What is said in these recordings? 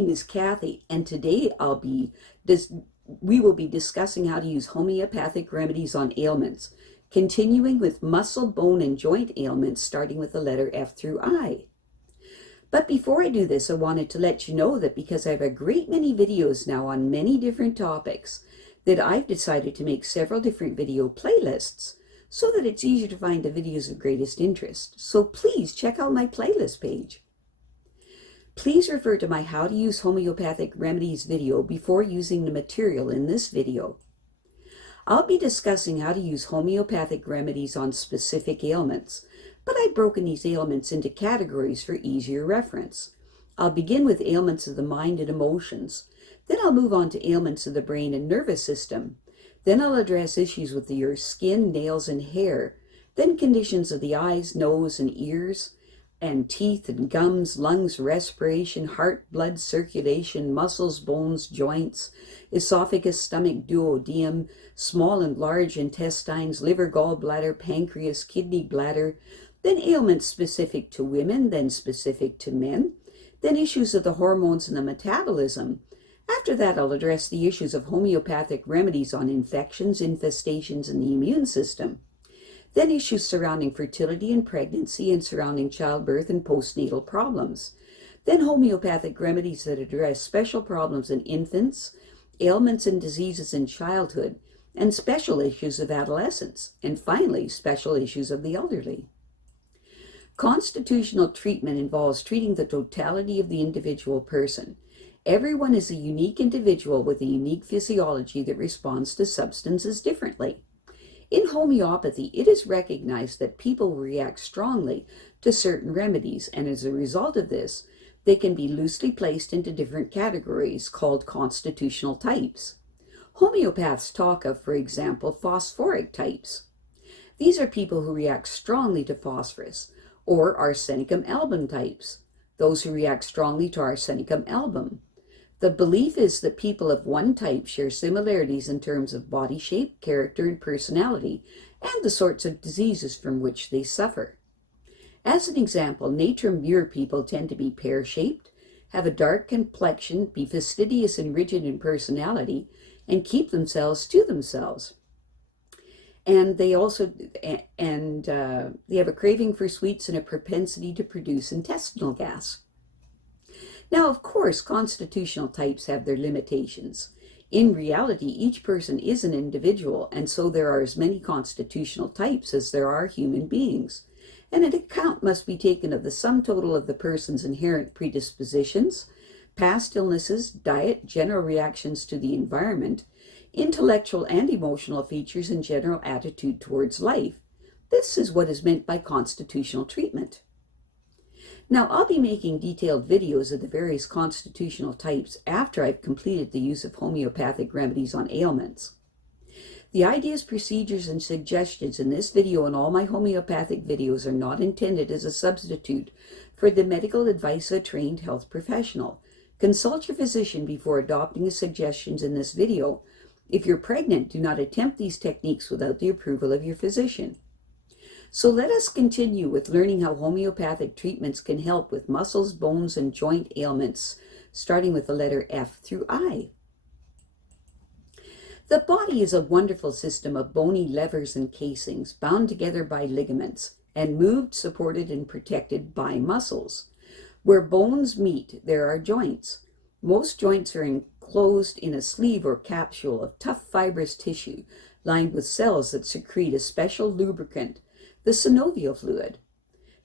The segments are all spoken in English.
name is Kathy, and today we will be discussing how to use homeopathic remedies on ailments, continuing with muscle, bone, and joint ailments, starting with the letter F through I. But before I do this, I wanted to let you know that because I have a great many videos now on many different topics, that I've decided to make several different video playlists so that it's easier to find the videos of greatest interest. So please check out my playlist page. Please refer to my How to Use Homeopathic Remedies video before using the material in this video. I'll be discussing how to use homeopathic remedies on specific ailments, but I've broken these ailments into categories for easier reference. I'll begin with ailments of the mind and emotions. Then I'll move on to ailments of the brain and nervous system. Then I'll address issues with your skin, nails, and hair. Then conditions of the eyes, nose, and ears, and teeth and gums, lungs, respiration, heart, blood, circulation, muscles, bones, joints, esophagus, stomach, duodenum, small and large intestines, liver, gallbladder, pancreas, kidney, bladder. Then ailments specific to women, then specific to men. Then issues of the hormones and the metabolism. After that, I'll address the issues of homeopathic remedies on infections, infestations, and the immune system. Then issues surrounding fertility and pregnancy and surrounding childbirth and postnatal problems. Then homeopathic remedies that address special problems in infants, ailments and diseases in childhood, and special issues of adolescence. And finally, special issues of the elderly. Constitutional treatment involves treating the totality of the individual person. Everyone is a unique individual with a unique physiology that responds to substances differently. In homeopathy, it is recognized that people react strongly to certain remedies, and as a result of this, they can be loosely placed into different categories called constitutional types. Homeopaths talk of, for example, phosphoric types. These are people who react strongly to phosphorus, or arsenicum album types, those who react strongly to arsenicum album. The belief is that people of one type share similarities in terms of body shape, character, and personality, and the sorts of diseases from which they suffer. As an example, nature-mirror people tend to be pear-shaped, have a dark complexion, be fastidious and rigid in personality, and keep themselves to themselves. And they also they have a craving for sweets and a propensity to produce intestinal gas. Now, of course, constitutional types have their limitations. In reality, each person is an individual, and so there are as many constitutional types as there are human beings. And an account must be taken of the sum total of the person's inherent predispositions, past illnesses, diet, general reactions to the environment, intellectual and emotional features, and general attitude towards life. This is what is meant by constitutional treatment. Now, I'll be making detailed videos of the various constitutional types after I've completed the use of homeopathic remedies on ailments. The ideas, procedures, and suggestions in this video and all my homeopathic videos are not intended as a substitute for the medical advice of a trained health professional. Consult your physician before adopting the suggestions in this video. If you're pregnant, do not attempt these techniques without the approval of your physician. So let us continue with learning how homeopathic treatments can help with muscles, bones, and joint ailments, starting with the letter F through I. The body is a wonderful system of bony levers and casings bound together by ligaments and moved, supported, and protected by muscles. Where bones meet, there are joints. Most joints are enclosed in a sleeve or capsule of tough fibrous tissue lined with cells that secrete a special lubricant, the synovial fluid.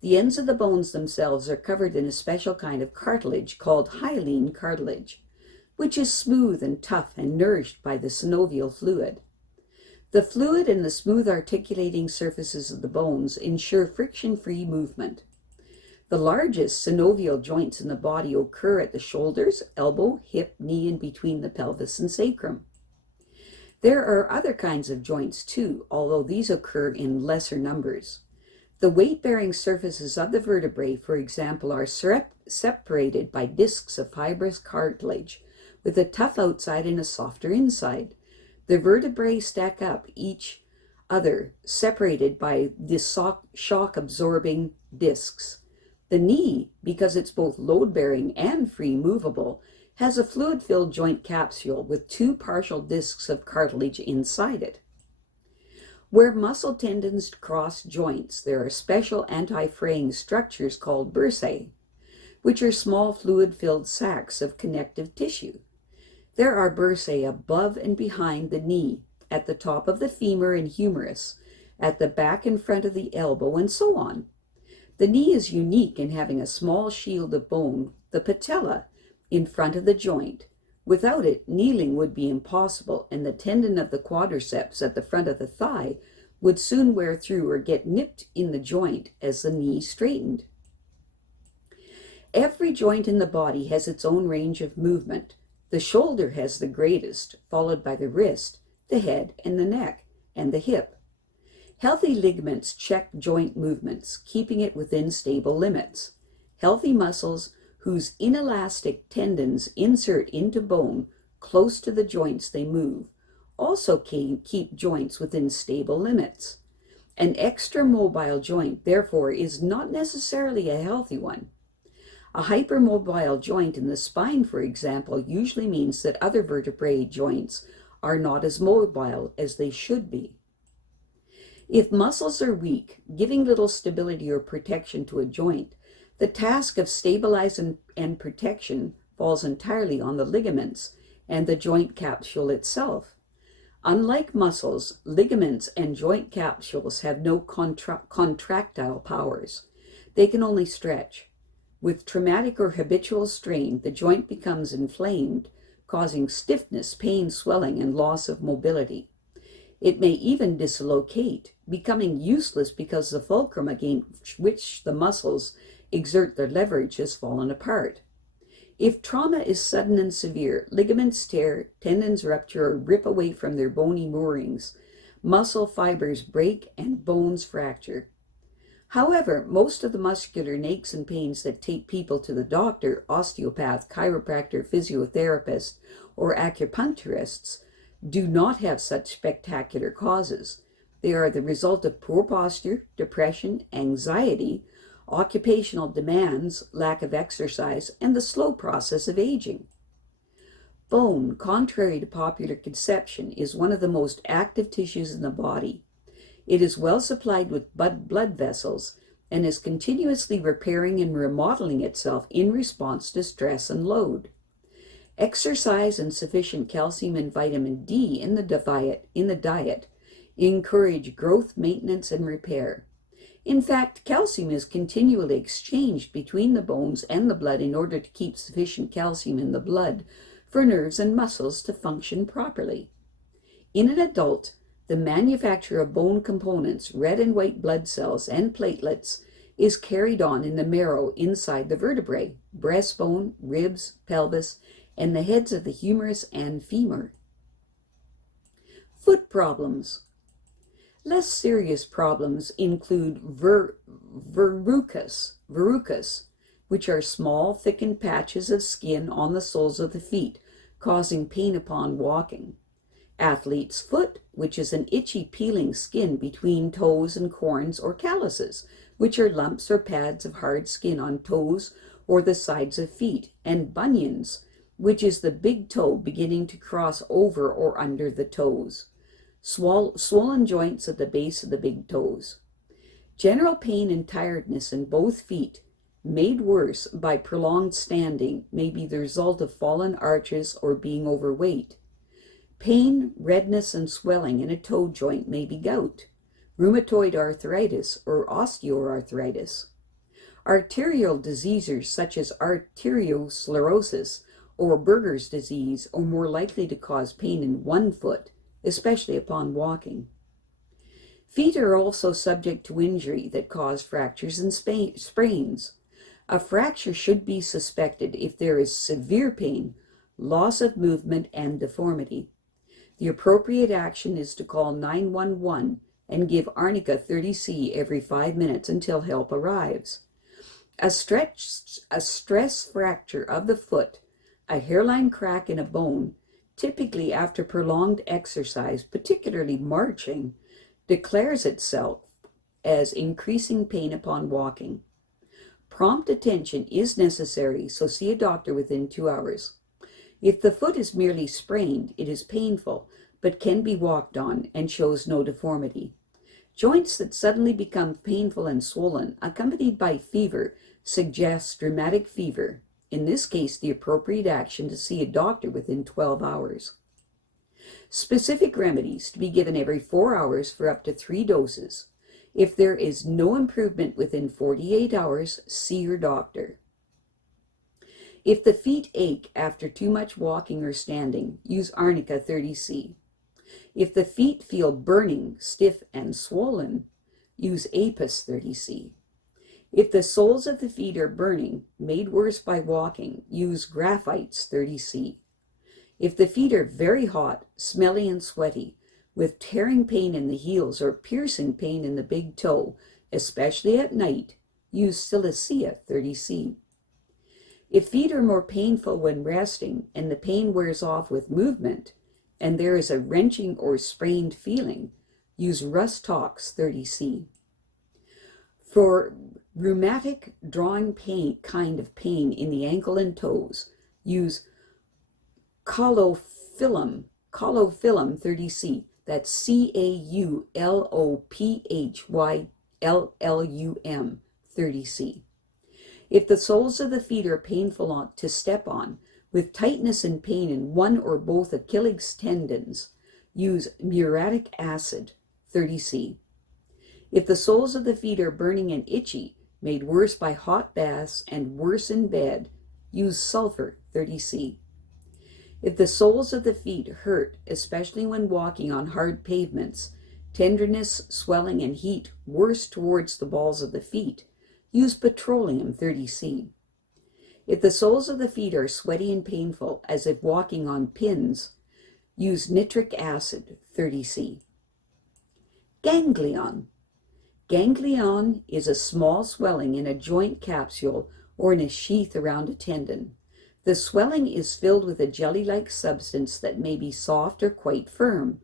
The ends of the bones themselves are covered in a special kind of cartilage called hyaline cartilage, which is smooth and tough and nourished by the synovial fluid. The fluid and the smooth articulating surfaces of the bones ensure friction-free movement. The largest synovial joints in the body occur at the shoulders, elbow, hip, knee, and between the pelvis and sacrum. There are other kinds of joints too, although these occur in lesser numbers. The weight-bearing surfaces of the vertebrae, for example, are separated by discs of fibrous cartilage, with a tough outside and a softer inside. The vertebrae stack up each other, separated by the shock-absorbing discs. The knee, because it's both load-bearing and free movable, has a fluid-filled joint capsule with two partial discs of cartilage inside it. Where muscle tendons cross joints, there are special anti-fraying structures called bursae, which are small fluid-filled sacs of connective tissue. There are bursae above and behind the knee, at the top of the femur and humerus, at the back and front of the elbow, and so on. The knee is unique in having a small shield of bone, the patella, in front of the joint. Without it, kneeling would be impossible, and the tendon of the quadriceps at the front of the thigh would soon wear through or get nipped in the joint as the knee straightened. Every joint in the body has its own range of movement. The shoulder has the greatest, followed by the wrist, the head and the neck, and the hip. Healthy ligaments check joint movements, keeping it within stable limits. Healthy muscles, whose inelastic tendons insert into bone close to the joints they move, also keep joints within stable limits. An extra mobile joint, therefore, is not necessarily a healthy one. A hypermobile joint in the spine, for example, usually means that other vertebrae joints are not as mobile as they should be. If muscles are weak, giving little stability or protection to a joint, the task of stabilizing and protection falls entirely on the ligaments and the joint capsule itself. Unlike muscles, ligaments and joint capsules have no contractile powers. They can only stretch. With traumatic or habitual strain, the joint becomes inflamed, causing stiffness, pain, swelling, and loss of mobility. It may even dislocate, becoming useless because the fulcrum against which the muscles exert their leverage has fallen apart. If trauma is sudden and severe, ligaments tear, tendons rupture or rip away from their bony moorings, muscle fibers break, and bones fracture. However, most of the muscular aches and pains that take people to the doctor, osteopath, chiropractor, physiotherapist, or acupuncturists do not have such spectacular causes. They are the result of poor posture, depression, anxiety, occupational demands, lack of exercise, and the slow process of aging. Bone, contrary to popular conception, is one of the most active tissues in the body. It is well supplied with blood vessels and is continuously repairing and remodeling itself in response to stress and load. Exercise and sufficient calcium and vitamin D in the diet encourage growth, maintenance, and repair. In fact, calcium is continually exchanged between the bones and the blood in order to keep sufficient calcium in the blood for nerves and muscles to function properly. In an adult, the manufacture of bone components, red and white blood cells, and platelets is carried on in the marrow inside the vertebrae, breastbone, ribs, pelvis, and the heads of the humerus and femur. Foot problems. Less serious problems include verrucas, which are small, thickened patches of skin on the soles of the feet, causing pain upon walking. Athlete's foot, which is an itchy peeling skin between toes and corns or calluses, which are lumps or pads of hard skin on toes or the sides of feet, and bunions, which is the big toe beginning to cross over or under the toes. Swollen joints at the base of the big toes. General pain and tiredness in both feet, made worse by prolonged standing, may be the result of fallen arches or being overweight. Pain, redness, and swelling in a toe joint may be gout, rheumatoid arthritis, or osteoarthritis. Arterial diseases such as arteriosclerosis or Berger's disease are more likely to cause pain in one foot, especially upon walking. Feet are also subject to injury that cause fractures and sprains. A fracture should be suspected if there is severe pain, loss of movement, and deformity. The appropriate action is to call 911 and give Arnica 30C every 5 minutes until help arrives. A stress fracture of the foot, a hairline crack in a bone, typically after prolonged exercise, particularly marching, declares itself as increasing pain upon walking. Prompt attention is necessary, so see a doctor within 2 hours. If the foot is merely sprained, it is painful, but can be walked on and shows no deformity. Joints that suddenly become painful and swollen, accompanied by fever, suggest rheumatic fever. In this case, the appropriate action to see a doctor within 12 hours. Specific remedies to be given every 4 hours for up to 3 doses. If there is no improvement within 48 hours, see your doctor. If the feet ache after too much walking or standing, use Arnica 30C. If the feet feel burning, stiff, and swollen, use Apis 30C. If the soles of the feet are burning, made worse by walking, use Graphites 30C. If the feet are very hot, smelly, and sweaty, with tearing pain in the heels or piercing pain in the big toe, especially at night, use Silicea 30C. If feet are more painful when resting and the pain wears off with movement, and there is a wrenching or sprained feeling, use Rhus Tox 30C. For rheumatic drawing pain kind of pain in the ankle and toes, use Caulophyllum 30C. That's Caulophyllum 30C. If the soles of the feet are painful to step on, with tightness and pain in one or both Achilles tendons, use Muriatic Ac 30C. If the soles of the feet are burning and itchy, made worse by hot baths and worse in bed, use Sulphur 30C. If the soles of the feet hurt, especially when walking on hard pavements, tenderness, swelling, and heat worse towards the balls of the feet, use Petroleum 30C. If the soles of the feet are sweaty and painful, as if walking on pins, use Nitric Ac 30C. Ganglion. Ganglion is a small swelling in a joint capsule or in a sheath around a tendon. The swelling is filled with a jelly-like substance that may be soft or quite firm.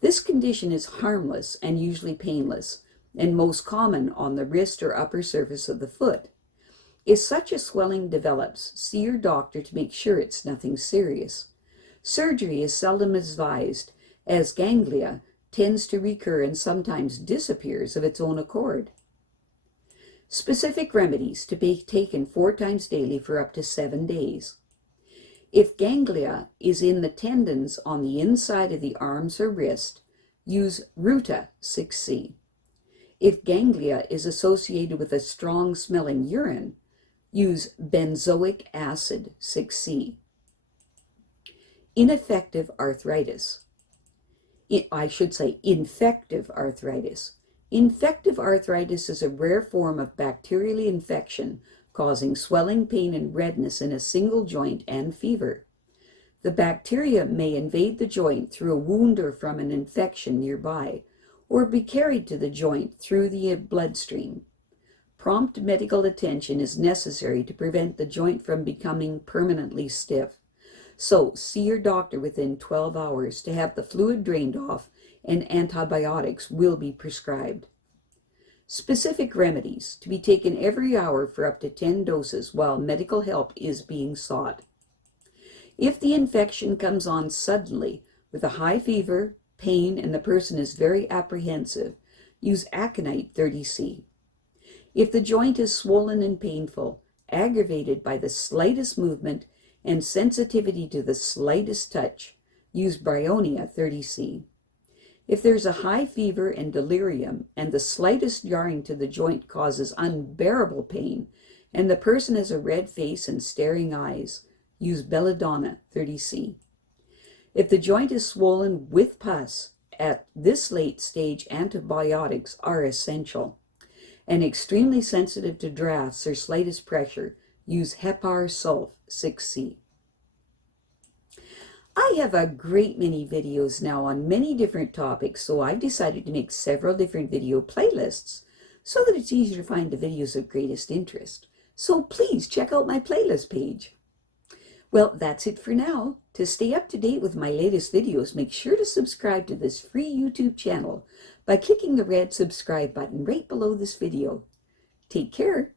This condition is harmless and usually painless, and most common on the wrist or upper surface of the foot. If such a swelling develops, see your doctor to make sure it's nothing serious. Surgery is seldom advised, as ganglia tends to recur and sometimes disappears of its own accord. Specific remedies to be taken 4 times daily for up to 7 days. If ganglia is in the tendons on the inside of the arms or wrist, use Ruta 6C. If ganglia is associated with a strong smelling urine, use benzoic acid 6C. Infective arthritis. Infective arthritis. Infective arthritis is a rare form of bacterial infection causing swelling, pain, and redness in a single joint and fever. The bacteria may invade the joint through a wound or from an infection nearby, or be carried to the joint through the bloodstream. Prompt medical attention is necessary to prevent the joint from becoming permanently stiff. So, see your doctor within 12 hours to have the fluid drained off, and antibiotics will be prescribed. Specific remedies to be taken every hour for up to 10 doses while medical help is being sought. If the infection comes on suddenly with a high fever, pain, and the person is very apprehensive, use Aconite 30C. If the joint is swollen and painful, aggravated by the slightest movement, and sensitivity to the slightest touch, use Bryonia 30C. If there's a high fever and delirium, and the slightest jarring to the joint causes unbearable pain, and the person has a red face and staring eyes, use Belladonna 30C. If the joint is swollen with pus, at this late stage antibiotics are essential. And extremely sensitive to drafts or slightest pressure, use Hepar Sulph 6C. I have a great many videos now on many different topics, so I've decided to make several different video playlists so that it's easier to find the videos of greatest interest. So please check out my playlist page. Well, that's it for now. To stay up to date with my latest videos, make sure to subscribe to this free YouTube channel by clicking the red subscribe button right below this video. Take care.